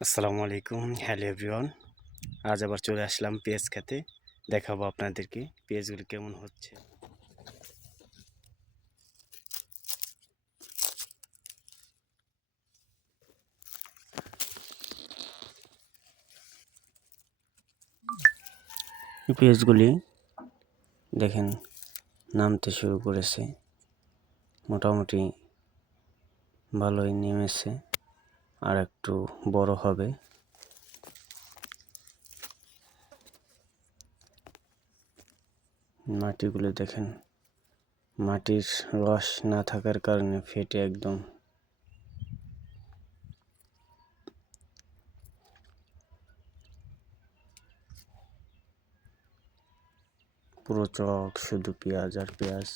আসসালামু আলাইকুম, hello everyone. আজ আবার চলে আসলাম পেঁয়াজ খেতে। দেখাবো আপনাদেরকে পেঁয়াজগুলো কেমন হচ্ছে। পেঁয়াজগুলি দেখেন নামতে শুরু করেছে, মোটামুটি ভালোই নেমেছে, আর একটু বড় হবে। মাটিগুলো দেখেন, মাটির রস না থাকার কারণে ফেটে একদম পুরো চক, শুধু পেঁয়াজ আর পেঁয়াজ।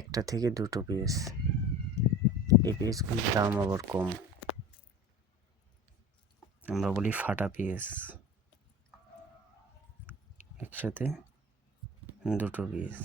একটা থেকে দুটো পেঁয়াজ। এই পেঁয়াজগুলোর দাম আবার কম, আমরা বলি ফাটা পেঁয়াজ। একসাথে দুটো পেঁয়াজ।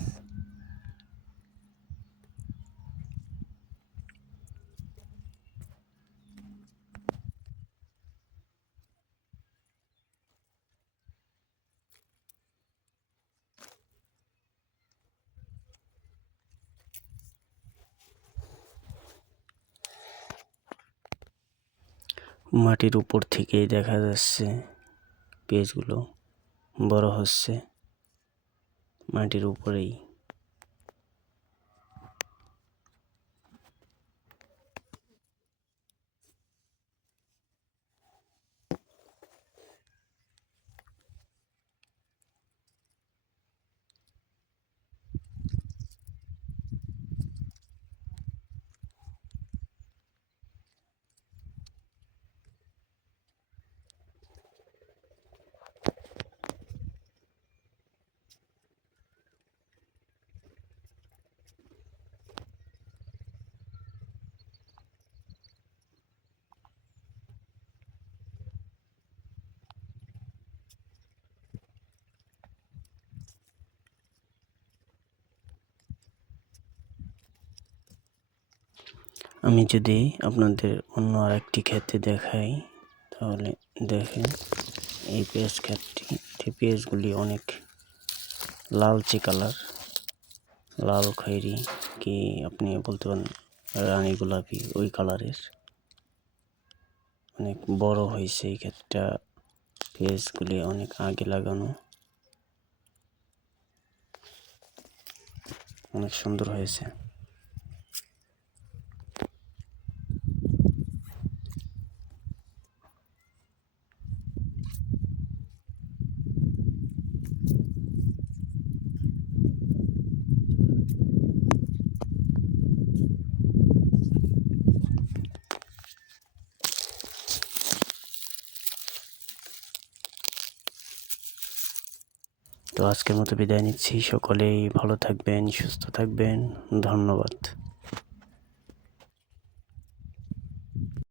মাটির উপর থেকেই দেখা যাচ্ছে পেঁয়াজগুলো বড় হচ্ছে, মাটির উপরেই। আমি যদি আপনাদের অন্য আরেকটি ক্ষেতে দেখাই, তাহলে দেখেন এই পেঁয়াজ ক্ষেতটি, পেঁয়াজগুলি অনেক লালচে কালার, লাল খয়েরি, কি আপনি বলতে পারেন রানী গোলাপি, ওই কালারের। অনেক বড় হয়েছে এই ক্ষেতটা, পেঁয়াজগুলি অনেক আগে লাগানো, অনেক সুন্দর হয়েছে। তো আজকের মতো বিদায় নিচ্ছি। সকলেই ভালো থাকবেন, সুস্থ থাকবেন। ধন্যবাদ।